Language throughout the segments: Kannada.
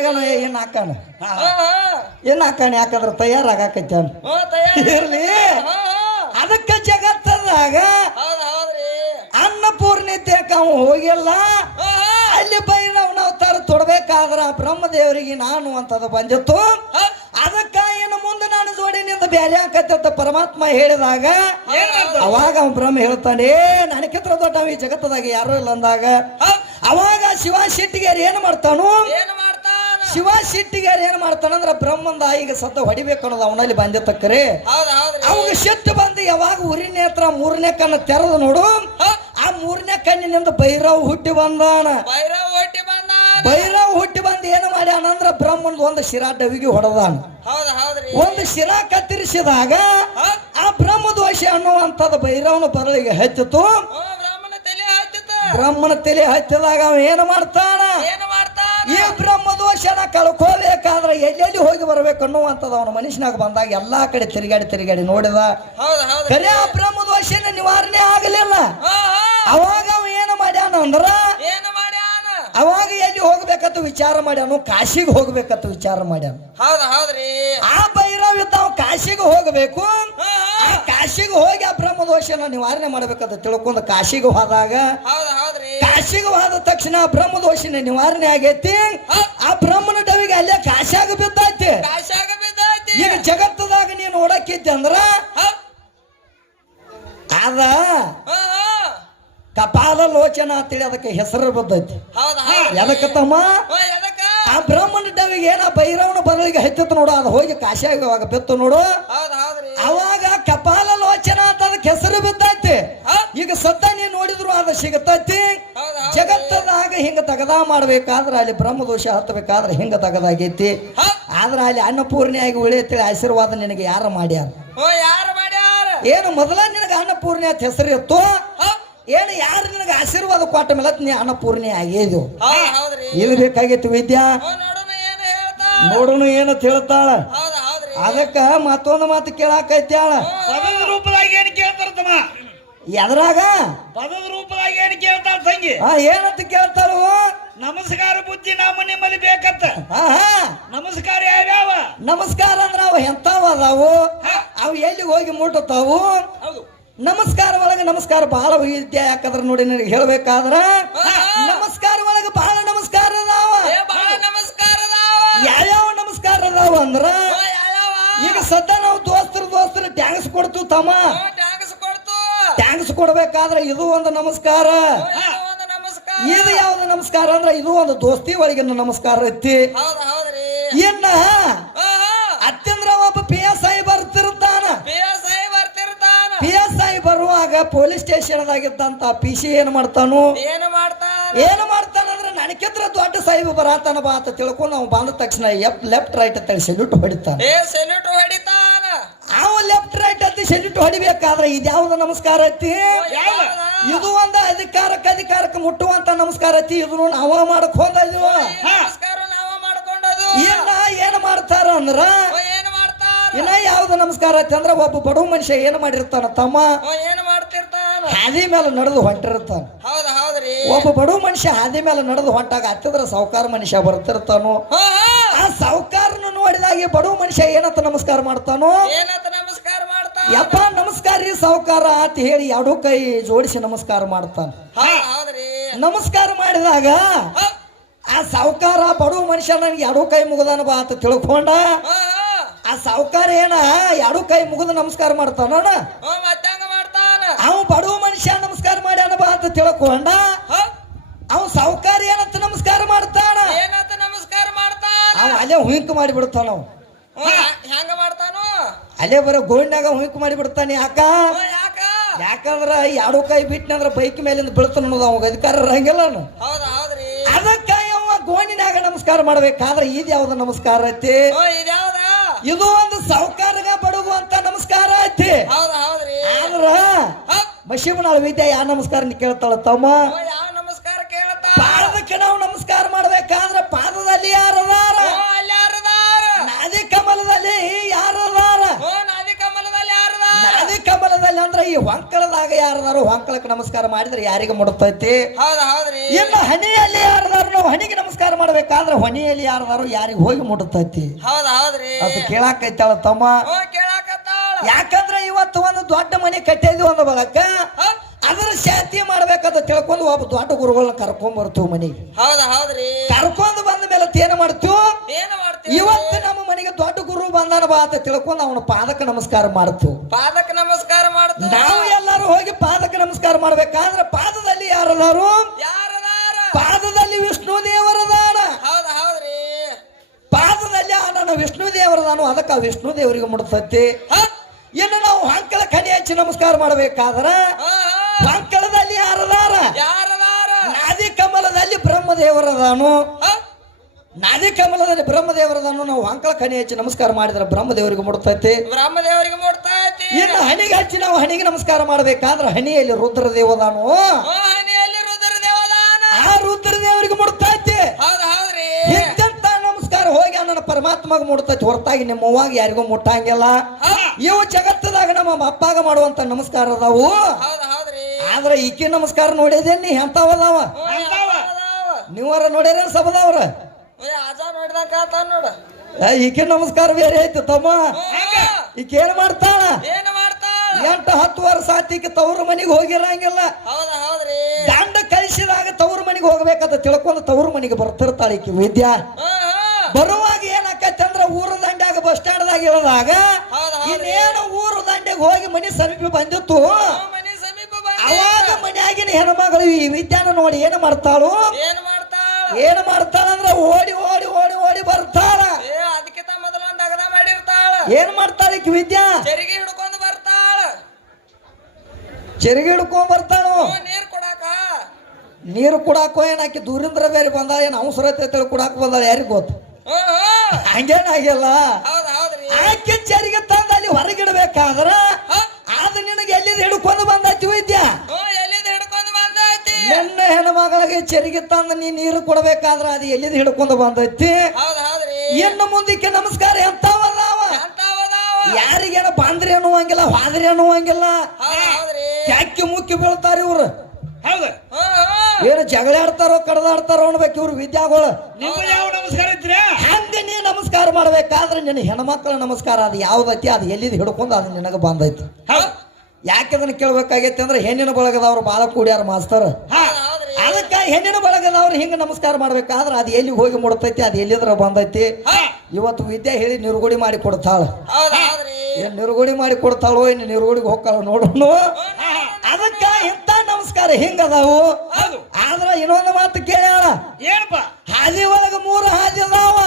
ಏನ್ ಹಾಕಾನ ಏನ್ ಹಾಕಾನ ಯಾಕಂದ್ರ ತಯಾರಾಗಕೈತಿ ಇರ್ಲಿ ಅದಕ್ಕ ಜಗತ್ತದಾಗ ಅನ್ನಪೂರ್ಣಿತ್ಯಕ್ಕ ಅವ ಹೋಗಿಲ್ಲ ಅಲ್ಲಿ ಬೈರವನ ಅವತಾರ ತೊಡಬೇಕಾದ್ರ ಬ್ರಹ್ಮದೇವರಿಗೆ ನಾನು ಅಂತದ ಬಂದಿತ್ತು ಅದಕ್ಕ ಏನು ಮುಂದೆ ನಾನು ಜೋಡಿನಿಂದ ಬೇರೆ ಆಕತ್ತ ಪರಮಾತ್ಮ ಹೇಳಿದಾಗ ಅವಾಗ ಅವ ಬ್ರಹ್ಮ ಹೇಳ್ತಾನೆ ನನಗಿಂತ ದೊಡ್ಡ ಈ ಜಗತ್ತದಾಗ ಯಾರು ಇಲ್ಲ ಅಂದಾಗ ಅವಾಗ ಶಿವ ಶೆಟ್ಟಿಗಾರಿ ಏನ್ ಮಾಡ್ತಾನು ಶಿವ ಶೆಟ್ಟಿಗಾರಿ ಏನ್ ಮಾಡ್ತಾನಂದ್ರ ಬ್ರಹ್ಮಂದ ಈಗ ಸತ್ತ ಹೊಡಿಬೇಕು ಅನ್ನೋದು ಅವನಲ್ಲಿ ಬಂದಿತ್ತಕ್ಕರೆ ಅವಾಗ ಶೆಟ್ಟು ಬಂದು ಯಾವಾಗ ಉರಿ ನೇತ್ರ ಮೂರನೇ ಕಣ್ಣು ತೆರೆದು ನೋಡು ಆ ಮೂರನೇ ಕಣ್ಣಿನಿಂದ ಭೈರವ್ ಹುಟ್ಟಿ ಬಂದಾನ ಭೈರವ್ ಹುಟ್ಟಿ ಬಂದು ಏನು ಮಾಡ್ಯಾನಂದ್ರ ಬ್ರಹ್ಮಂದ ಒಂದು ಶಿರಾ ಡವಿಗೆ ಹೊಡೆದಾನ ಒಂದು ಶಿರಾ ಕತ್ತರಿಸಿದಾಗ ಆ ಬ್ರಹ್ಮ ದೋಷ ಅನ್ನುವಂಥದ್ದು ಭೈರವನ ಬರಳಿಗೆ ಹಚ್ಚಿತು ಬ್ರಹ್ಮನ ತಲೆ ಹಚ್ಚಿದಾಗ ಅವ ಏನು ಮಾಡ್ತಾನ ಈ ಬ್ರಹ್ಮ ದೋಷನ ಕಳ್ಕೋಬೇಕಾದ್ರೆ ಎಲ್ಲೆಲ್ಲಿ ಹೋಗಿ ಬರ್ಬೇಕು ಅನ್ನುವಂಥದ್ದು ಅವನ ಮನುಷ್ಯನಾಗ ಬಂದಾಗ ಎಲ್ಲಾ ಕಡೆ ತಿರುಗಾಡಿ ನೋಡಿದ ಕರೆ ಆ ಬ್ರಹ್ಮ ದೋಷನ ನಿವಾರಣೆ ಆಗಲಿಲ್ಲ ಅವಾಗ ಅವ ಏನು ಮಾಡ್ಯಾನ ಅಂದ್ರ ಅವಾಗ ಎಲ್ಲಿ ಹೋಗ್ಬೇಕಂತ ವಿಚಾರ ಮಾಡ್ಯಾನು ಕಾಶಿಗೆ ಹೋಗ್ಬೇಕಂತ ವಿಚಾರ ಮಾಡ್ಯಾನ ಆ ಭೈರವ್ ಇದ್ದ ಅವ ಕಾಶಿಗೆ ಹೋಗ್ಬೇಕು ಆ ಕಾಶಿಗೆ ಹೋಗಿ ಆ ಬ್ರಹ್ಮ ದೋಷನ ನಿವಾರಣೆ ಮಾಡ್ಬೇಕಂತ ತಿಳ್ಕೊಂಡು ಕಾಶಿಗೆ ಹೋದಾಗ ಕಾಶಿಗೆ ಹೋದ ತಕ್ಷಣ ಬ್ರಹ್ಮ ದೋಷನ ನಿವಾರಣೆ ಆಗೈತಿ ಆ ಬ್ರಹ್ಮನ ಡವಿಗೆ ಅಲ್ಲೇ ಕಾಶಿಯಾಗ ಬಿದ್ದೈತಿ ಈಗ ಜಗತ್ತದಾಗ ನೀನು ನೋಡಕ್ಕಿದ್ದೆ ಅಂದ್ರ ಅದ ಕಪಾಲ ಲೋಚನ ಅಂತೇಳಿ ಅದಕ್ಕೆ ಹೆಸರು ಬದ್ದೈತಿ ಎದಕ್ಕ ತಮ್ಮ ಆ ಬ್ರಾಹ್ಮಣ ಡವಿಗೆ ಏನ ಭೈರವನ ಬರಲಿಗೆ ಹತ್ತಿತ್ತು ನೋಡು ಅದು ಹೋಗಿ ಕಾಶಿಯಾಗಿ ಅವಾಗ ಬಿತ್ತು ನೋಡು ಅವಾಗ ಕಪಾಲ ಲೋಚನ ಅಂತ ಅದಕ್ಕೆ ಹೆಸರು ಬಿದ್ದೈತಿ ಈಗ ಸದ್ದ ನೀನ್ ನೋಡಿದ್ರು ಅದು ಸಿಗತೈತಿ ಜಗತ್ತದಾಗ ಹಿಂಗ ತಗದ ಮಾಡ್ಬೇಕಾದ್ರ ಅಲ್ಲಿ ಬ್ರಹ್ಮದೋಷ ಹತ್ತಬೇಕಾದ್ರೆ ಹಿಂಗ ತಗದಾಗೈತಿ ಆದ್ರ ಅಲ್ಲಿ ಅನ್ನಪೂರ್ಣಿಯಾಗಿ ಉಳಿಯತ್ತೇಳಿ ಆಶೀರ್ವಾದ ನಿನಗೆ ಯಾರು ಮಾಡ್ಯಾರ ಏನು ಮೊದಲ ನಿನಗೆ ಅನ್ನಪೂರ್ಣಿ ಅಂತ ಹೆಸರು ಇತ್ತು ಏನು ಯಾರು ನಿನಗೆ ಆಶೀರ್ವಾದ ಕೊಟ್ಟ ಮೇಲೆ ನೀ ಅನ್ನಪೂರ್ಣಿ ಆಗಿದ್ದು ಇದು ಬೇಕಾಗಿತ್ತು ವಿದ್ಯಾ ನೋಡೋಣ ಏನಂತ ಹೇಳ್ತಾಳ ಅದಕ್ಕ ಮತ್ತೊಂದು ಮಾತು ಕೇಳಾಕೈತ್ಯಾಳ ಪದದ ರೂಪದಾಗ ಏನ್ ಕೇಳ್ತಾರತಮ್ಮ ಎದ್ರಾಗ ಪದದ ರೂಪದಾಗ ಏನ್ ಕೇಳ್ತಾಳ ತಂಗಿ ಏನಂತ ಕೇಳ್ತಾಳು ನಮಸ್ಕಾರ ಬುದ್ಧಿ ನಮ್ಮ ನಿಮ್ಮಲ್ಲಿ ಬೇಕಂತ ನಮಸ್ಕಾರ ಯಾವ್ಯಾವ ನಮಸ್ಕಾರ ಅಂದ್ರ ಅವ ಎಂತಾವ ಅದಾವು ಅವು ಎಲ್ಲಿ ಹೋಗಿ ಮುಟ್ಟತಾವು ನಮಸ್ಕಾರ ಒಳಗೆ ನಮಸ್ಕಾರ ಬಹಳ ವಿದ್ಯೆ ಯಾಕಂದ್ರ ನೋಡಿ ನನಗೆ ಹೇಳ್ಬೇಕಾದ್ರ ನಮಸ್ಕಾರ ಒಳಗೆ ಬಹಳ ನಮಸ್ಕಾರ ಅದಾವ ಯಾವ್ಯಾವ ನಮಸ್ಕಾರ ಅದಾವ ಅಂದ್ರ ಈಗ ಸದ್ಯ ನಾವು ದೋಸ್ತರು ಟ್ಯಾಂಕ್ಸ್ ಕೊಡ್ತು ತಮ್ಮ ಟ್ಯಾಂಕ್ಸ್ ಕೊಡ್ಬೇಕಾದ್ರೆ ಇದು ಒಂದು ನಮಸ್ಕಾರ ಇದು ಯಾವ್ದು ನಮಸ್ಕಾರ ಅಂದ್ರ ಇದು ಒಂದು ದೋಸ್ತಿ ಒಳಗಿನ ನಮಸ್ಕಾರ ಐತಿ ಇನ್ನ ಅತ್ಯಂದ್ರ ಒಬ್ಬ PSI ಬರ್ತಿರ್ತಾನ PSI ಬರುವಾಗ ಪೊಲೀಸ್ ಸ್ಟೇಷನ್ ಆಗಿದ್ದಂತ PC ಏನ್ ಮಾಡ್ತಾನು ಅಂದ್ರೆ ನನಗಿಂತ ದೊಡ್ಡ ಸಾಹಿಬ್ ಬರತಾನ ಬಾ ಅಂತ ತಿಳ್ಕೊಂಡು ನಾವು ಬಂದ ತಕ್ಷಣ ಲೆಫ್ಟ್ ರೈಟ್ ಅಂತ ಸೆಲ್ಯೂಟ್ ಹೊಡಿತಾನ ಅವ ಲೆಫ್ಟ್ ರೈಟ್ ಅಂತ ಸೆಲ್ಯೂಟ್ ಹೊಡಿಬೇಕಾದ್ರೆ ಇದ್ಯಾವ್ದು ನಮಸ್ಕಾರ ಐತಿ ಇದು ಒಂದು ಅಧಿಕಾರಕ್ಕೆ ಮುಟ್ಟುವಂತ ನಮಸ್ಕಾರ ಐತಿ ಇದನ್ನು ನಾವ ಮಾಡಕ್ ಹೋದಿದ್ವು ಇನ್ನ ಏನ್ ಮಾಡ್ತಾರ ಅಂದ್ರ ಇನ್ನ ಯಾವ್ದು ನಮಸ್ಕಾರ ಐತಿ ಅಂದ್ರ ಒಬ್ಬ ಬಡವ ಮನುಷ್ಯ ಏನ್ ಮಾಡಿರ್ತಾನ ತಮ್ಮ ಹಾದಿ ಮೇಲೆ ನಡೆದು ಹೊಂಟಿರ್ತಾನ ಒಬ್ಬ ಬಡವ ಮನುಷ್ಯ ಹಾದಿ ಮೇಲೆ ನಡೆದು ಹೊಂಟಾಗ ಹತ್ತಿದ್ರ ಸಾವುಕಾರ ಮನುಷ್ಯ ಬರ್ತಿರ್ತಾನು ಆ ಸಾವುಕಾರನು ನೋಡಿದಾಗ ಬಡವ ಮನುಷ್ಯ ಏನಂತ ನಮಸ್ಕಾರ ಮಾಡ್ತಾನೋ ಯಪ್ಪ ನಮಸ್ಕಾರ ರೀ ಸಾವುಕಾರ ಅಂತ ಹೇಳಿ ಎರಡು ಕೈ ಜೋಡಿಸಿ ನಮಸ್ಕಾರ ಮಾಡ್ತಾನ ನಮಸ್ಕಾರ ಮಾಡಿದಾಗ ಆ ಸಾವುಕಾರ ಬಡವ ಮನುಷ್ಯ ನನಗೆ ಎರಡು ಕೈ ಮುಗದಾನ ಬಾ ಅಂತ ತಿಳ್ಕೊಂಡ ಆ ಸಾವುಕಾರ ಏನ ಎರಡು ಕೈ ಮುಗಿದು ನಮಸ್ಕಾರ ಮಾಡ್ತಾನ ಅವ ಬಡವ ಮನುಷ್ಯ ನಮಸ್ಕಾರ ಮಾಡ್ಯಾನ ಬಾ ಅಂತ ತಿಳ್ಕೊಂಡ ಅವ ಸಾವುಕಾರ ಏನಂತ ನಮಸ್ಕಾರ ಮಾಡ್ತಾನ ಅವ ಅಲ್ಲೇ ಹುಂಕ್ ಮಾಡಿ ಬಿಡ್ತಾನ ಅಲ್ಲೇ ಬರೋ ಗೋವಿಂದಾಗ ಹುಂಕ್ ಮಾಡಿ ಬಿಡ್ತಾನೆ ಯಾಕಂದ್ರ ಎರಡು ಕೈ ಬಿಟ್ಟನಂದ್ರ ಬೈಕ್ ಮೇಲಿಂದ ಬೀಳ್ತಾನ ಅನ್ನೋದು ಅವಾಗ ಅಧಿಕಾರ ಇರಂಗಿಲ್ಲ ಅದಕ್ಕ ಅವ ಗೋಣಿನಾಗ ನಮಸ್ಕಾರ ಮಾಡ್ಬೇಕಾದ್ರೆ ಇದು ಯಾವ್ದು ನಮಸ್ಕಾರ ಐತಿ ಇದು ಒಂದು ಸಾವುಕಾರಗ ಬಡಗುವಂತ ನಮಸ್ಕಾರ ಐತಿ ಆದ್ರ ಮಶಿಮನಾಳ ವಿದ್ಯೆ ಯಾವ ನಮಸ್ಕಾರ ಕೇಳ್ತಾಳ ತಮ್ಮ ಪಾದಕ್ಕೆ ನಾವು ನಮಸ್ಕಾರ ಮಾಡ್ಬೇಕಾದ್ರೆ ಪಾದದಲ್ಲಿ ಯಾರದಾರ ನಾದಿ ಕಮಲದಲ್ಲಿ ಯಾರದಾರ ನಾದಿ ಕಮಲದಲ್ಲಿ ಅಂದ್ರ ಈ ಹೊಂಕಳದಾಗ ಯಾರದಾರು ಹೊಂಕಳಕ್ಕೆ ನಮಸ್ಕಾರ ಮಾಡಿದ್ರೆ ಯಾರಿಗೆ ಮುಡುತ್ತೈತಿ ಇನ್ನು ಹನಿಯಲ್ಲಿ ಯಾರದಾರ ನಾವು ಹಣಿಗೆ ನಮಸ್ಕಾರ ಮಾಡ್ಬೇಕಾದ್ರೆ ಹೊಣಿಯಲ್ಲಿ ಯಾರದಾರು ಯಾರಿಗೆ ಹೋಗಿ ಮುಟ್ಟತೈತಿ ಹೌದ್ರಿ ಅದು ಕೇಳಾಕೈತಾಳ ತಮ್ಮ. ಕೇಳಾಕತ್ತಾಳ. ಯಾಕಂದ್ರೆ ಇವತ್ತು ಒಂದು ದೊಡ್ಡ ಮನೆ ಕಟ್ಟಿದ್ವಿ ಒಂದು ಬಳಕ ಅದರ ಶಾಂತಿ ಮಾಡ್ಬೇಕಂತ ತಿಳ್ಕೊಂಡು ಒಬ್ಬ ದೊಡ್ಡ ಗುರುಗಳನ್ನ ಕರ್ಕೊಂಡ್ ಬರ್ತೀವಿ ಮನೆಗೆ. ಹೌದ್ರಿ ಕರ್ಕೊಂಡು ಬಂದ ಮೇಲೆ ಏನ್ ಮಾಡ್ತೀವಿ? ಏನ್ ಮಾಡ್ತೀವಿ? ಇವತ್ತು ನಮ್ಮ ಮನೆಗೆ ದೊಡ್ಡ ಗುರು ಬಂದಾನ ಬಾ ಅಂತ ತಿಳ್ಕೊಂಡು ಅವನ ಪಾದಕ್ಕೆ ನಮಸ್ಕಾರ ಮಾಡ್ತೀವಿ. ಪಾದಕ್ಕೆ ನಮಸ್ಕಾರ ಮಾಡ್ತೀವಿ. ನಾವು ಎಲ್ಲರೂ ಹೋಗಿ ಪಾದಕ್ಕೆ ನಮಸ್ಕಾರ ಮಾಡ್ಬೇಕಾದ್ರೆ ಪಾದದಲ್ಲಿ ಯಾರದಾರು? ಯಾರದಾರ? ಪಾದದಲ್ಲಿ ವಿಷ್ಣು ದೇವರದಾನ. ಹೌದ್ರಿ ಪಾದದಲ್ಲಿ ನನ್ನ ವಿಷ್ಣು ದೇವರದಾನು. ಅದಕ್ಕೆ ಆ ವಿಷ್ಣು ದೇವರಿಗೆ ಮುಡ್ತೈತಿ. ಇನ್ನು ನಾವು ಅಂಕಳ ಕಣಿ ಹಚ್ಚಿ ನಮಸ್ಕಾರ ಮಾಡ್ಬೇಕಾದ್ರ ಅಂಕಳದಲ್ಲಿ ಯಾರದಾರ? ಯಾರದಾರ? ನಾದಿ ಕಮಲದಲ್ಲಿ ಬ್ರಹ್ಮದೇವರದಾನು. ನಾದಿ ಕಮಲದಲ್ಲಿ ಬ್ರಹ್ಮದೇವರದಾನು. ನಾವು ಅಂಕಳ ಕಣಿ ಹಚ್ಚಿ ನಮಸ್ಕಾರ ಮಾಡಿದ್ರೆ ಬ್ರಹ್ಮದೇವರಿಗೆ ಮುಡ್ತೈತಿ. ಬ್ರಹ್ಮದೇವರಿಗೆ ಮುಡ್ತೈತಿ. ಇನ್ನು ಹಣಿಗೆ ಹಚ್ಚಿ ನಾವು ಹಣಿಗೆ ನಮಸ್ಕಾರ ಮಾಡ್ಬೇಕಾದ್ರೆ ಹಣಿಯಲ್ಲಿ ರುದ್ರದೇವದಾನು. ಹಣಿಯಲ್ಲಿ ರುದ್ರದೇವದಾನ. ಆ ರುದ್ರದೇವರಿಗೆ ಮುಡ್ತೈತಿ. ಹೌದ್ರಿ ಇಂಥ ನಮಸ್ಕಾರ ಹೋಗಿ ನನ್ನ ಪರಮಾತ್ಮಗೆ ಮುಡ್ತೈತಿ. ಹೊರತಾಗಿ ನಿಮ್ಮ ಅವ್ವಾಗ ಯಾರಿಗೂ ಮುಟ್ಟಂಗಿಲ್ಲ. ಇವು ಜಗತ್ತದಾಗ ನಮ್ಮ ಅಪ್ಪಾಗ ಮಾಡುವಂತ ನಮಸ್ಕಾರ ಅದಾವು. ಹೌದ್ರಿ ಆದ್ರೆ ಈಕೆ ನಮಸ್ಕಾರ ನೋಡಿದೇನಿ ಎಂತಾವದಾವ? ನೀವರ ನೋಡ್ಯಾರ ಸಬದವ್ರ? ಆಜ ನೋಡಿದಾಗ ನೋಡ ಈಕೆ ನಮಸ್ಕಾರ ಬೇರೆ ಐತಿ ತಮ್ಮ. ಈಕೆ ಏನ್ ಮಾಡ್ತಾಳ? ಏನ್ ಮಾಡ್ತಾಳ? 8-10 ವರ್ಷ ಆತಿಗೆ ತವ್ರ ಮನೆಗೆ ಹೋಗಿರಂಗಿಲ್ಲ. ಹೌದ್ರಿ ದಂಡ ಕಳಿಸಿದಾಗ ತವ್ರ ಮನೆಗೆ ಹೋಗ್ಬೇಕಂತ ತಿಳ್ಕೊಂಡು ತವ್ರ ಮನೆಗೆ ಬರ್ತಿರ್ತಾಳ ಈಕೆ ವಿದ್ಯಾ. ಬರುವಾಗ ಏನಾಕೈತಿ ಅಂದ್ರ ಊರ ದಂಡ್ಯಾಗ ಬಸ್ ಸ್ಟ್ಯಾಂಡ್ ದಾಗ ಇಳಿದಾಗ ಇನ್ನೇನು ಊರ ದಂಡೆಗೆ ಹೋಗಿ ಮನಿ ಸಮೀಪ ಬಂದಿತ್ತು. ಮನೆ ಸಮೀಪ ಅವಾಗ ಮನ್ಯಾಗಿನ ಹೆಣ್ಮಗಳು ಈ ವಿದ್ಯಾನ ನೋಡಿ ಏನ್ ಮಾಡ್ತಾಳು? ಏನ್ ಮಾಡ್ತಾಳ ಅಂದ್ರೆ ಓಡಿ ಓಡಿ ಓಡಿ ಓಡಿ ಬರ್ತಾಳ. ಅದಕ್ಕಿಂತ ಮೊದಲ ಒಂದ್ ಅಗದ ಮಾಡಿರ್ತಾಳ. ಏನ್ ಮಾಡ್ತಾಳ ಈಕಿ ವಿದ್ಯಾ? ಚೆರಿಗೆ ಹಿಡ್ಕೊಂಡು ಬರ್ತಾಳ. ಚೆರಿಗೆ ಹಿಡ್ಕೊಂಡ್ ಬರ್ತಾಳು. ನೀರ್ ಕೊಡಾಕ ನೀರು ಕುಡಾಕೋ ಏನಾಕಿ ದೂರಿಂದ ಬೇರೆ ಬಂದಾಳ. ಏನ್ ಅವಸರ ಐತೆ ಕುಡಾಕ ಬಂದಾಳ ಯಾರಿಗ ಗೊತ್ತು? ಹಂಗೇನಾಗಿಲ್ಲ. ಹೌದ್ರಿ ಆಕೆ ಚೆರಿಗೆ ತಂದ ಅಲ್ಲಿ ಹೊರಗಿಡ್ಬೇಕಾದ್ರ ಅದು ನಿನಗೆ ಎಲ್ಲಿಂದ ಹಿಡ್ಕೊಂಡು ಬಂದೈತಿ ವಿದ್ಯಾ? ಎಲ್ಲಿಂದ ಹಿಡ್ಕೊಂಡು ಬಂದೈತಿ? ನನ್ನ ಹೆಣ್ಮಗಳಿಗೆ ಚೆರಿಗೆ ತಂದ ನೀ ನೀರು ಕೊಡ್ಬೇಕಾದ್ರ ಅದು ಎಲ್ಲಿಂದ ಹಿಡ್ಕೊಂಡು ಬಂದೈತಿ? ಹೌದ್ರಿ ಇನ್ನು ಮುಂದಕ್ಕೆ ನಮಸ್ಕಾರ ಎಂತಾವದಾವ? ಯಾರಿಗೇನ ಬಾಂದ್ರಿ ಅನ್ನುವಂಗಿಲ್ಲ, ಹಾದ್ರಿ ಅನ್ನುವಂಗಿಲ್ಲ. ಕ್ಯಾಕಿ ಮುಕ್ಕಿ ಬೀಳ್ತಾರ ಇವ್ರು. ಹೌದು ಏನು ಜಗಳ ಆಡ್ತಾರೋ ಕಡದಾಡ್ತಾರೋ ಅನ್ಬೇಕು ಇವ್ರು ವಿದ್ಯಾಗಳು. ಯಾವ ನಮಸ್ಕಾರ ಇದ್ರಾ? ಹಂಗ ನೀ ನಮಸ್ಕಾರ ಮಾಡ್ಬೇಕಾದ್ರೆ ನಿನ್ನ ಹೆಣ್ಮಕ್ಳ ನಮಸ್ಕಾರ ಅದು ಯಾವ್ದೈತಿ ಅದು ಎಲ್ಲಿದ್ ಹಿಡ್ಕೊಂಡು ಅದು ನಿನಗ ಬಂದೈತಿ. ಯಾಕೆ ಅದನ್ನ ಕೇಳ್ಬೇಕಾಗೈತಿ ಅಂದ್ರೆ ಹೆಣ್ಣಿನ ಬಳಗದವ್ರು ಬಾಳ ಕೂಡ್ಯಾರ ಮಾಸ್ತರ್. ಅದಕ್ಕ ಹೆಣ್ಣಿನ ಬಳಗದವ್ರು ಹಿಂಗ ನಮಸ್ಕಾರ ಮಾಡ್ಬೇಕಾದ್ರೆ ಅದು ಎಲ್ಲಿ ಹೋಗಿ ಮುಡ್ತೈತಿ ಅದು ಎಲ್ಲಿದ್ರ ಬಂದೈತಿ. ಇವತ್ತು ವಿದ್ಯೆ ಹೇಳಿ ನಿರುಗುಡಿ ಮಾಡಿ ಕೊಡ್ತಾಳ. ಏನ್ ನಿರುಗುಡಿ ಮಾಡಿ ಕೊಡ್ತಾಳೋ ಇನ್ನು ನಿರುಗುಡಿಗೆ ಹೋಗ್ತಾಳ ನೋಡೋಣ. ಅದಕ್ಕ ಇಂಥ ನಮಸ್ಕಾರ ಹಿಂಗದಾವು. ಆದ್ರ ಇನ್ನೊಂದು ಮಾತು ಕೇಳ್ಯಾಳ. ಏನಪ್ಪ? ಹಾದಿ ಒಳಗ 3 ಹಾದಿ ಅದಾವ.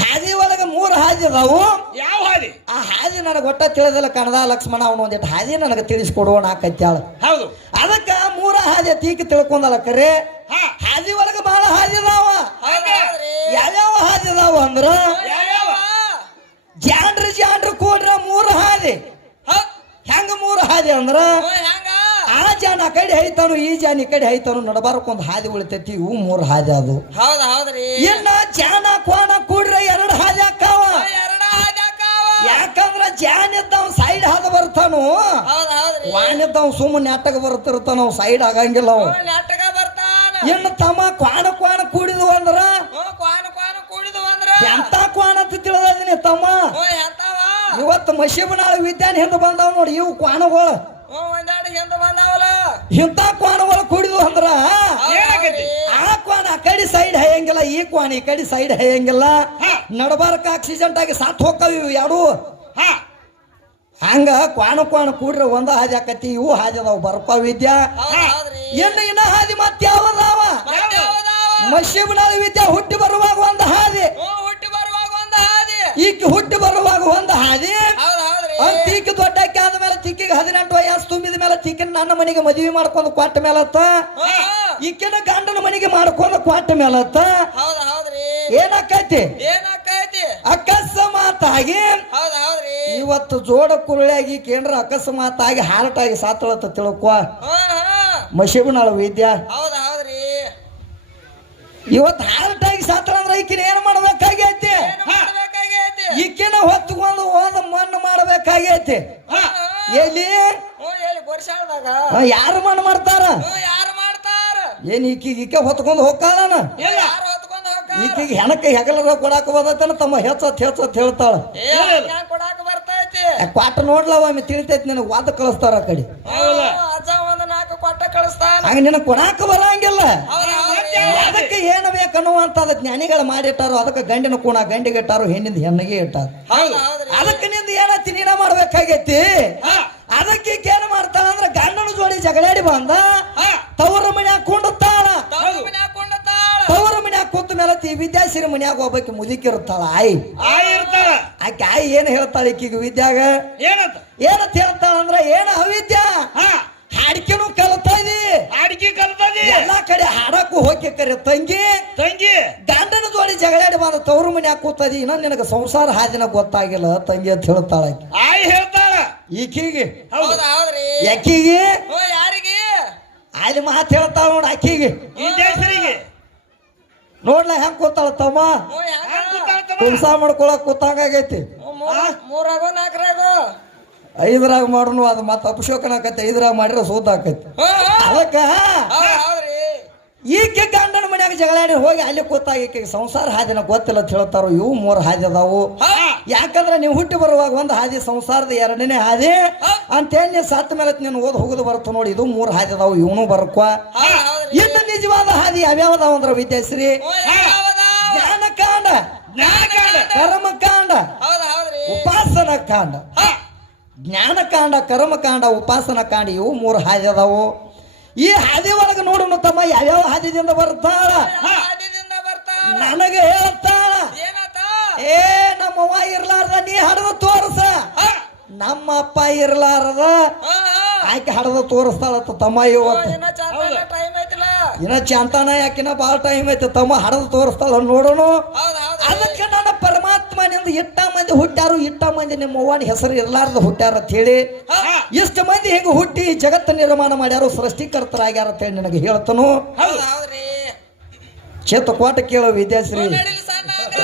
ಹಾದಿ ಒಳಗ 3 ಹಾದಿ ಅದಾವು. ಯಾವ ಹಾದಿ? ಆ ಹಾದಿ ನನಗೆ ಒಟ್ಟ ತಿಳಿದಿಲ್ಲ. ಕಣದ ಲಕ್ಷ್ಮಣ ಅವನು ಒಂದಿಟ್ಟು ಹಾದಿ ನನಗೆ ತಿಳಿಸ್ಕೊಡುವಣ ಆಕತ್ಯಾಳ. ಹೌದು ಅದಕ್ಕ 3 ಹಾದಿ ತೀಕಿ ತಿಳ್ಕೊಂಡಲ್ಲ ಕರೆ. ಹಾದಿ ಒಳಗ ಬಹಳ ಹಾದಿ ಅದಾವ. ಯಾವ್ಯಾವ ಹಾದಿ ಅದಾವ ಅಂದ್ರ ಜಾಂಡ್ರ ಕೂಡ್ರ 3 ಹಾದಿ. ಹೆಂಗ 3 ಹಾದಿ ಅಂದ್ರ ಆ ಜಾನ ಆ ಕಡೆ ಹೈತಾನು ಈ ಜಾನ ಈ ಕಡೆ ಹೈತಾನು ನಡಬಾರಕ್ಕೊಂದು ಹಾದಿ ಉಳಿತೈತಿ. ಇವು 3 ಹಾದಿ ಅದು. ಇನ್ನ ಜಾನ ಕೋಣ ಕೂಡ್ರ 2 ಹಾದಿ ಹಾಕಾವ. ಯಾಕಂದ್ರ ಜಾನ್ ಇದ್ದವ್ ಸೈಡ್ ಹಾದ ಬರ್ತಾನು. ವಾಣಿದ್ದವ್ ಸುಮ್ಮನೆ ನೆಟ್ಟಗ ಬರ್ತಿರ್ತಾನ. ಅವ್ ಸೈಡ್ ಆಗಂಗಿಲ್ಲ. ಅವ್ ಇನ್ನು ತಮ್ಮ ಕ್ವಾಣ ಕ್ವಾಣ ಕೂಡಿದ್ವು ಅಂದ್ರ ಎಂತ ಕ್ವಾಣ ಅಂತ ತಿಳಿದೀನಿ ತಮ್ಮ. ಇವತ್ತು ಮಶೀಬನಾಳ ವಿದ್ಯಾನ ಹಿಂದ ಬಂದಾವ್ ನೋಡಿ ಇವು ಕ್ವಾಣಗಳು. ಇಂಥ ಕ್ವಾಣಗಳು ಕೂಡಿದ್ವು ಅಂದ್ರ ಆ ಕ್ವಾಣ ಆ ಕಡೆ ಸೈಡ್ ಹೈಯಂಗಿಲ್ಲ, ಈ ಕ್ವಾಣ ಈ ಕಡೆ ಸೈಡ್ ಹೈಯಂಗಿಲ್ಲ. ನಡಬಾರಕ ಆಕ್ಸಿಡೆಂಟ್ ಆಗಿ ಸಾತ್ ಹೋಗ್ತಾವ ಇವು ಎರಡು. ಹಂಗ ಕ್ವಾಣ ಕ್ವಾಣ ಕೂಡ್ರೆ ಒಂದ ಹಾದಿ ಆಕತಿ. ಇವು ಹಾದಿ ಅದಾವ ಬರ್ತಾವ ವಿದ್ಯಾ. ಇನ್ನ ಹಾದಿ ಮತ್ತೆ ಯಾವದಾವ? ಮಶೀಬನಾಳ ವಿದ್ಯಾ ಹುಟ್ಟಿ ಬರುವಾಗ ಒಂದು ಹಾದಿ, ಈಕಿ ಹುಟ್ಟಿ ಬರುವಾಗ ಒಂದು ಹಾದಿ. ತೀಕಿ ದೊಡ್ಡಕ್ಕೆ ಆದ್ಮೇಲೆ ತಿಕ್ಕಿಗೆ 18 ವಯಸ್ಸು ತುಂಬಿದ ಮೇಲೆ ತಿಕ್ಕಿನ ನನ್ನ ಮನೆಗೆ ಮದುವೆ ಮಾಡ್ಕೊಂಡು ಕೊಟ್ಟ ಮೇಲತ್ತ. ಈಕಿನ ಗಂಡನ ಮನೆಗೆ ಮಾಡ್ಕೊಂಡು ಕೊಟ್ಟ ಮೇಲತ್ತ ಏನಾಕೈತಿ? ಅಕಸ್ಮಾತಾಗಿ ಇವತ್ತು ಜೋಡ ಕುರುಳಿಯಾಗಿ ಕೇಂದ್ರ ಅಕಸ್ಮಾತಾಗಿ ಹಾರ್ಟ್ ಆಗಿ ಸಾತಳತ್ತ ತಿಳ್ಕೊ ಮಶೀಬನಾಳ ವಿದ್ಯಾ. ಇವತ್ತು ಹಾರ್ಟ್ ಆಗಿ ಸಾತಳ ಅಂದ್ರೆ ಈಕಿನ ಏನ್ ಮಾಡ್ಬೇಕಾಗೈತಿ? ಈಕಿನ ಹೊತ್ಕೊಂಡು ಹೋದ ಮಣ್ಣು ಮಾಡ್ಬೇಕಾಗೈತಿ. ಎಲ್ಲಿ ಯಾರು ಮಣ್ಣು ಮಾಡ್ತಾರ? ಏನ್ ಈಕೀಗ ಹೊತ್ಕೊಂಡು ಹೋಗ್ತಾಳ ಇಲ್ಲ ಯಾರು ಹೊತ್ಕೊಂಡ್ ಹೋಗ್ತಾರ ಈಕೀಗ ಹೆಣಕ್ಕೆ ಹೆಗಲರ ಕೊಡಾಕ ಹೋದತನ ತಮ್ಮ ಹೆಚ್ಚತ್ ಹೇಳ್ತಾಳ ಹ್ಯಾಂಗ ಕೊಡಾಕ ಬರ್ತೈತಿ ಕ್ವಾಟ ನೋಡ್ಲವ ಒಮ್ಮೆ ತಿಳಿತೈತಿ ನಿನಗೆ ವಾದ ಕಳಿಸ್ತಾರ ಆ ಕಡೆ ಹೌದಾ ಅಜ್ಜ ಒಂದ್ 4 ಕೊಟ್ಟ ಕಳಿಸ್ತಾನ ಹಂಗ ನಿನಗೆ ಕೊಡಾಕ ಬರಂಗಿಲ್ಲ ಹೌದ್ ಹೌದ್ರಿ. ಅದಕ್ಕೆ ಏನು ಬೇಕನ್ನುವಂತದ ಜ್ಞಾನಿಗಳು ಮಾಡಿಟ್ಟಾರೋ ಅದಕ್ಕೆ ಗಂಡಿನ ಕೂಣ ಗಂಡಿಗೆ ಇಟ್ಟಾರೋ ಹೆಣ್ಣಿಂದ ಹೆಣ್ಣಿಗೆ ಇಟ್ಟಾರ ಹೌದ್ ಹೌದ್ರಿ. ಅದಕ್ಕೆ ನಿಂದ ಏನತ್ತಿ ನೀನ ಮಾಡ್ಬೇಕಾಗೈತಿ ಹಾ ಅದಕ್ಕೆ ಏನ್ ಮಾಡ್ತಾಳ ಅಂದ್ರ ಗಂಡನ ಜೋಡಿ ಜಗಳಾಡಿ ಬಂದ ಹಾ ತವರ ಮನ್ಯಾಗ ಕುಂಡುತ್ತಾಳ ತವ್ರ ಮನ್ಯಾಗ ಕೊಂಡತಾಳ. ತವರ ಮನ್ಯಾಗ ಕೂತ ಮೇಲೆ ವಿದ್ಯಾಸಿರಿ ಮನ್ಯಾಗ ಒಬ್ಬಾಕಿ ಮುದುಕಿರುತ್ತಾಳ ಆಯಿ ಇರ್ತಾಳ ಆಕೆ ಆಯಿ ಏನ್ ಹೇಳ್ತಾಳ ಈಕಿಗೆ ವಿದ್ಯಾಗ ಏನಂತ ಏನಂತ ಹೇಳ್ತಾಳ ಅಂದ್ರ ಏನ ಅವಿದ್ಯ ಹಾ ಹಾಡಿಕೆನು ಕಲ್ತಾ ಇದಿ ಅಡಿಗೆ ಕಲ್ತದಿ ಎಲ್ಲಾ ಕಡೆ ಹಾಡಕ್ಕೂ ಹೋಗಿ ಕರೆ ತಂಗಿ ತಂಗಿ ಗಂಡನ ಜೋಡಿ ಜಗಳಾಡಿ ಬಂದ ತವ್ರ ಮನ್ಯಾಗ ಕೂತದಿ ಇನ್ನ ನಿನಗ ಸಂಸಾರ ಹಾದಿನ ಗೊತ್ತಾಗಿಲ್ಲ ತಂಗಿ ಅಂತ ಹೇಳ್ತಾಳ ಆಕಿ ಆಯ್ ಹೇಳ್ತಾಳ ಈಕಿಗೆ ಹೌದು ಹೌದ್ ಹೌದ್ರಿ. ಯಾಕಿಗೆ ಓ ಯಾರಿಗೆ ಅಲ್ಲಿ ಮಾತು ಹೇಳ್ತಾಳ ನೋಡ ಆಕಿಗೆ ಈ ದೇಶರಿಗೆ ನೋಡ್ಲ ಹೆಂಗ್ ಕೂತಾಳ ತಮ್ಮ ಓ ಹ್ಯಾಂಗ ಹ್ಯಾಂಗ್ ಕೂತಾಳ ತಮ್ಮ? ಕುಂಸ ಮಾಡ್ಕೊಳಕ್ ಕೂತಂಗಾಗೈತಿ ಮೂರಾಗೋ 4ರಾಗೋ 5ರಾಗ ಮಾಡುನು ಅದು ಮತ್ತೆ ಅಪಶೋಕನ ಆಕೈತಿ 5ರಾಗ ಮಾಡಿದ್ರೆ ಸೂತ ಆಕೈತಿ ಅದಕ್ಕ ಹೌದ್ ಹೌದ್ರಿ. ಈಕೆ ಗಂಡನ ಮನ್ಯಾಗ ಜಗಳಾಡಿ ಹೋಗಿ ಅಲ್ಲಿ ಕೂತಾಗ ಈಕೆ ಸಂಸಾರ ಹಾದಿನ ಗೊತ್ತಿಲ್ಲ ಅಂತ ಹೇಳ್ತಾರೋ ಇವು 3 ಹಾದಿ ಅದಾವು ಹಾ ಯಾಕಂದ್ರೆ ನೀವು ಹುಟ್ಟಿ ಬರುವಾಗ ಒಂದು ಹಾದಿ ಸಂಸಾರದ 2ನೇ ಹಾದಿ ಅಂತೇಳಿ ನೀ ಸತ್ತ ಮೇಲೆ ನೀನು ಓದ್ ಹೋಗುದು ಬರುತ್ತ ನೋಡಿ ಇದು 3 ಹಾದಿ ಅದಾವು ಇವನು ಬರ್ಕೊ ಹೌದ್ ಹೌದ್ರಿ. ಇನ್ನು ನಿಜವಾದ ಹಾದಿ ಯಾವ್ಯಾವದಾವ ಅಂದ್ರ ವಿದ್ಯಾಶ್ರೀ ಓ ಯಾವ್ಯಾವದಾವ? ಜ್ಞಾನಕಾಂಡ ಜ್ಞಾನಕಾಂಡ ಕರ್ಮಕಾಂಡ ಹೌದ್ ಹೌದ್ರಿ. ಉಪಾಸನ ಕಾಂಡ ಹಾ ಜ್ಞಾನಕಾಂಡ ಕರ್ಮಕಾಂಡ ಉಪಾಸನ ಕಾಂಡ ಇವು 3 ಹಾದಿ ಅದಾವು ಈ ಹಾದಿ ಒಳಗೆ ನೋಡೋಣ ತಮ್ಮ ಯಾವ್ಯಾವ ಹಾದಿದಿಂದ ಬರ್ತಾಳ ಆದಿದಿಂದ ಬರ್ತಾಳ. ನನಗೆ ಹೇಳ್ತಾಳ ಏನತ್ತ? ಏ ನಮ್ಮವ್ವ ಇರ್ಲಾರ್ದ ನೀ ಹಡದ ತೋರ್ಸ ನಮ್ಮ ಅಪ್ಪ ಇರ್ಲಾರದ ಹಾ, ಹಾ. ಆಕೆ ಹಡದ ತೋರಿಸ್ತಾಳತ್ತ ತಮ್ಮ ಓ, ಇವತ್ತು ಇನ್ನ ಚಾಂತನ ಟೈಮ್ ಐತಿಲ್ಲ. ಇನ್ನ ಚಂತಾನ ಯಾಕಿನ ಬಾಳ ಟೈಮ್ ಐತೆ ತಮ್ಮ ಹಡದ ತೋರಿಸ್ತಾಳ ನೋಡೋಣ ಹೌದ್ ಹೌದ್ರಿ. ಅದಕ್ಕೆ ನನ್ನ ಪರಮಾತ್ಮನಿಂದ ಇಟ್ಟ ಮಂದಿ ಹುಟ್ಟ್ಯಾರು ಇಟ್ಟ ಮಂದಿ ನಿಮ್ಮ ಅವ್ವನ ಹೆಸರು ಇರ್ಲಾರ್ದ ಹುಟ್ಟ್ಯಾರ ಅಂತ ಹೇಳಿ ಹಾ ಇಷ್ಟ ಮಂದಿ ಹಿಂಗ ಹುಟ್ಟಿ ಜಗತ್ತ ನಿರ್ಮಾಣ ಮಾಡ್ಯಾರು ಸೃಷ್ಟಿಕರ್ತರಾಗ್ಯಾರ ಅಂತ ಹೇಳಿ ನನಗೆ ಹೇಳ್ತಾನು ಹೌದ್ ಹೌದ್ರಿ. ಚೇತ ಕೋಟ ಕೇಳೋ ವಿದ್ಯಾಶ್ರೀ ನಡಿಲಿ ಸಣ್ಣಾಗ.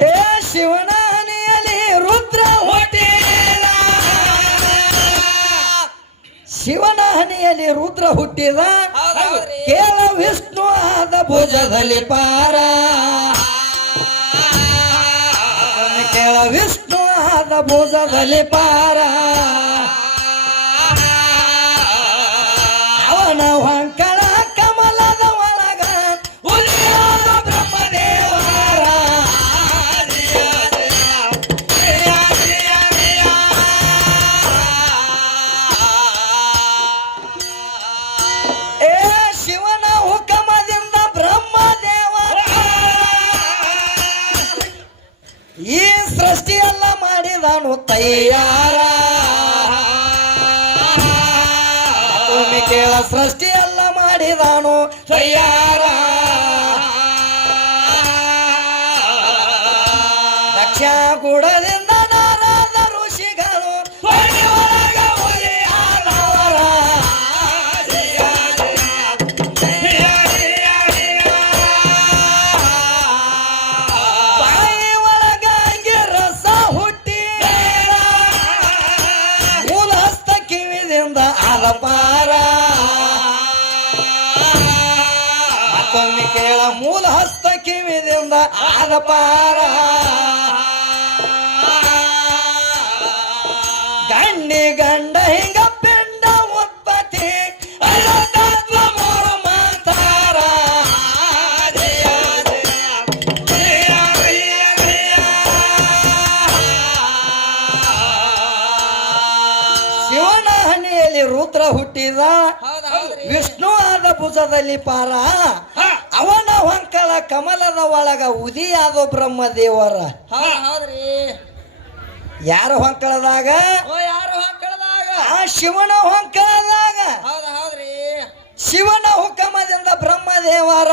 ಏ ಶಿವನಾನಿಯಲ್ಲಿ ರುದ್ರ ಹುಟ್ಟಿದ ಶಿವನ ಹನಿಯಲ್ಲಿ ರುದ್ರ ಹುಟ್ಟಿದ ಹೌದ್ ಹೌದ್ರಿ. ಕೇಳ ವಿಷ್ಣು ಆದ ಭುಜದಲ್ಲಿ ಪಾರ ಕೇಳ ವಿಷ್ಣು ಆದ ಭುಜದಲ್ಲಿ ಪಾರ ಅವನ ಹೊಂಕಳ ಕಮಲದ ಒಳಗ ಉಳಿಯಾದ ಬ್ರಹ್ಮದೇವರ ಏ ಶಿವನ ಹುಕಮದಿಂದ ಬ್ರಹ್ಮದೇವರ ಈ ಸೃಷ್ಟಿಯೆಲ್ಲ ಮಾಡಿದನು ತಯ್ಯಾರ ಒಮ್ಮೆ ಕೇಳ ಸೃಷ್ಟಿಯೆಲ್ಲ ಮಾಡಿದನು ತಯ್ಯಾರ ದಕ್ಷ ಗುಡದಿಂದ ನಾರದ ಋಷಿಗಳು ಹೊಳೆಯೊಳಗ ಹೊಳೆಯಾದವರ. ಬಾಯಿ ಒಳಗ ರಸ ಹುಟ್ಟಿ ಮೂಲ ಹಸ್ತ ಕಿವಿದಿಂದ ಆದ ಪಾರ ಮತ್ತೊಮ್ಮೆ ಕೇಳ ಮೂಲ ಹಸ್ತ ಕಿವಿದಿಂದ ಆದ ಪಾರ ಗಂಡಿ ಗಂಡ ಹಿಂಗ ಪಿಂಡ ಉತ್ಪತ್ತಿ ಅಲೋಕಾತ್ಮ ಮೂರು ಮಾತಾರ ಶಿವನ ಹನಿಯಲ್ಲಿ ರುದ್ರ ಹುಟ್ಟಿದ ಹೌದ್ ಹೌದ್ರಿ. ವಿಷ್ಣು ಆದ ಭುಜದಲ್ಲಿ ಪಾರ ಹಾ ಅವನ ಹೊಂಕಳ ಕಮಲದ ಒಳಗ ಉದಿಯಾದ ಬ್ರಹ್ಮದೇವರ ಹೌದ್ ಹೌದ್ರಿ. ಯಾರ ಹೊಂಕಳದಾಗ ಓ ಯಾರು ಹಾಕಳದಾಗ? ಆ ಶಿವನ ಹೊಂಕಳದಾಗ ಹೌದ್ ಹೌದ್ರಿ. ಶಿವನ ಹುಕಮದಿಂದ ಬ್ರಹ್ಮದೇವರ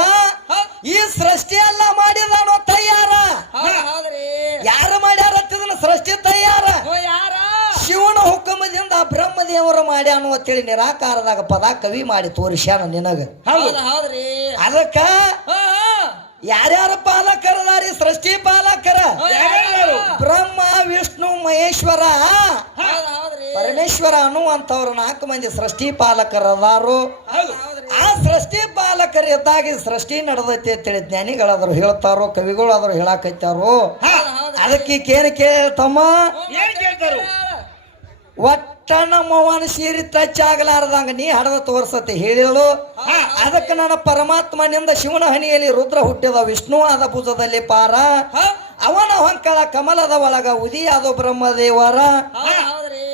ಹೌದ್ ಈ ಸೃಷ್ಟಿಯೆಲ್ಲ ಮಾಡಿದಾನೋ ತಯ್ಯಾರ ಹೌದ್ ಹೌದ್ರಿ. ಯಾರು ಮಾಡ್ಯಾರ ಇದನ್ನ ಸೃಷ್ಟಿ ತಯ್ಯಾರ ಓ ಯಾರ? ಶಿವನ ಹುಕಮದಿಂದ ಬ್ರಹ್ಮ ಬ್ರಹ್ಮದೇವರು ಮಾಡ್ಯಾನು ಅಂತೇಳಿ ನಿರಾಕಾರದಾಗ ಪದ ಕವಿ ಮಾಡಿ ತೋರಿಸ್ಯಾನ ನಿನಗ. ಹೌದು ಹೌದ್ರಿ. ಅದಕ್ಕ ಹಾ ಯಾರ್ಯಾರ ಪಾಲಕರದಾರಿ ಸೃಷ್ಟಿ ಪಾಲಕರ ಯಾರ್ಯಾರು? ಬ್ರಹ್ಮ ವಿಷ್ಣು ಮಹೇಶ್ವರ ಹೌದು ಹೌದ್ರಿ. ಪರಮೇಶ್ವರ ಅನ್ನುವಂಥವ್ರು 4 ಮಂದಿ ಸೃಷ್ಟಿ ಪಾಲಕರದಾರು. ಹೌದು. ಆ ಸೃಷ್ಟಿ ಪಾಲಕರು ಇದ್ದಾಗಿ ಸೃಷ್ಟಿ ನಡೆದೈತಿ ಅಂತೇಳಿ ಜ್ಞಾನಿಗಳಾದ್ರು ಹೇಳ್ತಾರೋ, ಕವಿಗಳಾದ್ರು ಹೇಳಾಕೈತಾರೋ. ಹೌದು ಹೌದ್ರಿ. ಅದಕ್ಕೆ ಕೇಳಿ ಕೇಳ್ತಮ್ಮ, ಏನ್ ಕೇಳ್ತಾರು? ಒಟ್ಟ ನಮ್ಮವನ ಸೀರಿ ಟಚ್ ಆಗಲಾರದಂಗ ನೀ ಹಡದ ತೋರ್ಸತಿ ಹೇಳಿಳು. ಅದಕ್ಕೆ ನನ್ನ ಪರಮಾತ್ಮನಿಂದ ಶಿವನ ಹನಿಯಲ್ಲಿ ರುದ್ರ ಹುಟ್ಟಿದ, ವಿಷ್ಣು ಆದ ಭುಜದಲ್ಲಿ ಪಾರ, ಅವನ ಹೊಂಕಳ ಕಮಲದ ಒಳಗ ಉದಿಯಾದ ಬ್ರಹ್ಮದೇವರ. ಹೌದು ಹೌದ್ರಿ.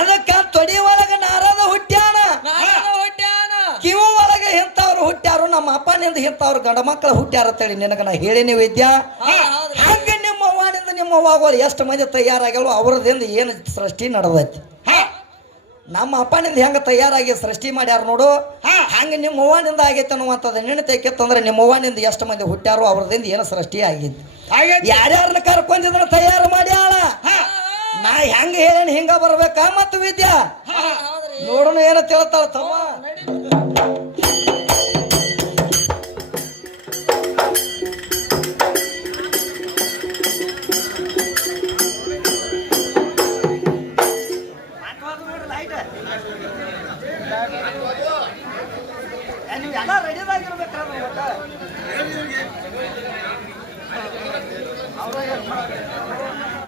ಅದಕ್ಕ ತೊಡಿ ಒಳಗ ನಾರದ ಹುಟ್ಟ್ಯಾನ, ನಾರದ ಹುಟ್ಟ್ಯಾನ. ಕಿವು ಒಳಗೆ ಇಂಥವ್ರು ಹುಟ್ಟ್ಯಾರು, ನಮ್ಮ ಅಪ್ಪನಿಂದ ಇಂಥವ್ರು ಗಂಡ ಮಕ್ಕಳು ಹುಟ್ಟ್ಯಾರ ಅಂತೇಳಿ ನಿನಗ ನಾ ಹೇಳಿನಿ ವಿದ್ಯಾ. ಹೌದು ಹೌದ್ರಿ. ಹಂಗ ನಿಮ್ಮ ಅವ್ವನಿಂದ ನಿಮ್ಮ ಅವ್ವಾಗೋರು ಎಷ್ಟು ಮಂದಿ ತಯಾರಾಗ್ಯಾವ, ಅವ್ರದಿಂದ ಏನು ಸೃಷ್ಟಿ ನಡೆದೈತಿ. ನಮ್ಮ ಅಪ್ಪನಿಂದ ಹೆಂಗ ತಯಾರಾಗಿ ಸೃಷ್ಟಿ ಮಾಡ್ಯಾರ ನೋಡು, ಹಂಗ ನಿಮ್ಮ ಅವ್ವನಿಂದ ಆಗೈತೆ ಅನ್ನುವಂಥದ್ದು ನೆನತೈಕೆತ್ತಂದ್ರೆ ನಿಮ್ಮ ಅವ್ವನಿಂದ ಎಷ್ಟು ಮಂದಿ ಹುಟ್ಟ್ಯಾರೋ ಅವ್ರದಿಂದ ಏನು ಸೃಷ್ಟಿ ಆಗಿತ್ತು. ಯಾರ್ಯಾರನ್ನ ಕರ್ಕೊಂಡಿದ್ರ ತಯಾರು ಮಾಡ್ಯಾಳ. ನಾ ಹೆಂಗ ಹೇಳೇನಿ ಹಿಂಗ ಬರ್ಬೇಕಾ ಮತ್ತು ವಿದ್ಯಾ ನೋಡೋಣ ಏನ ತಿಳ್ತಾಳ ತಮ್ಮ. ರೆಡಿದಾಗಿರ್ಬೇಕಾದ್ರೆ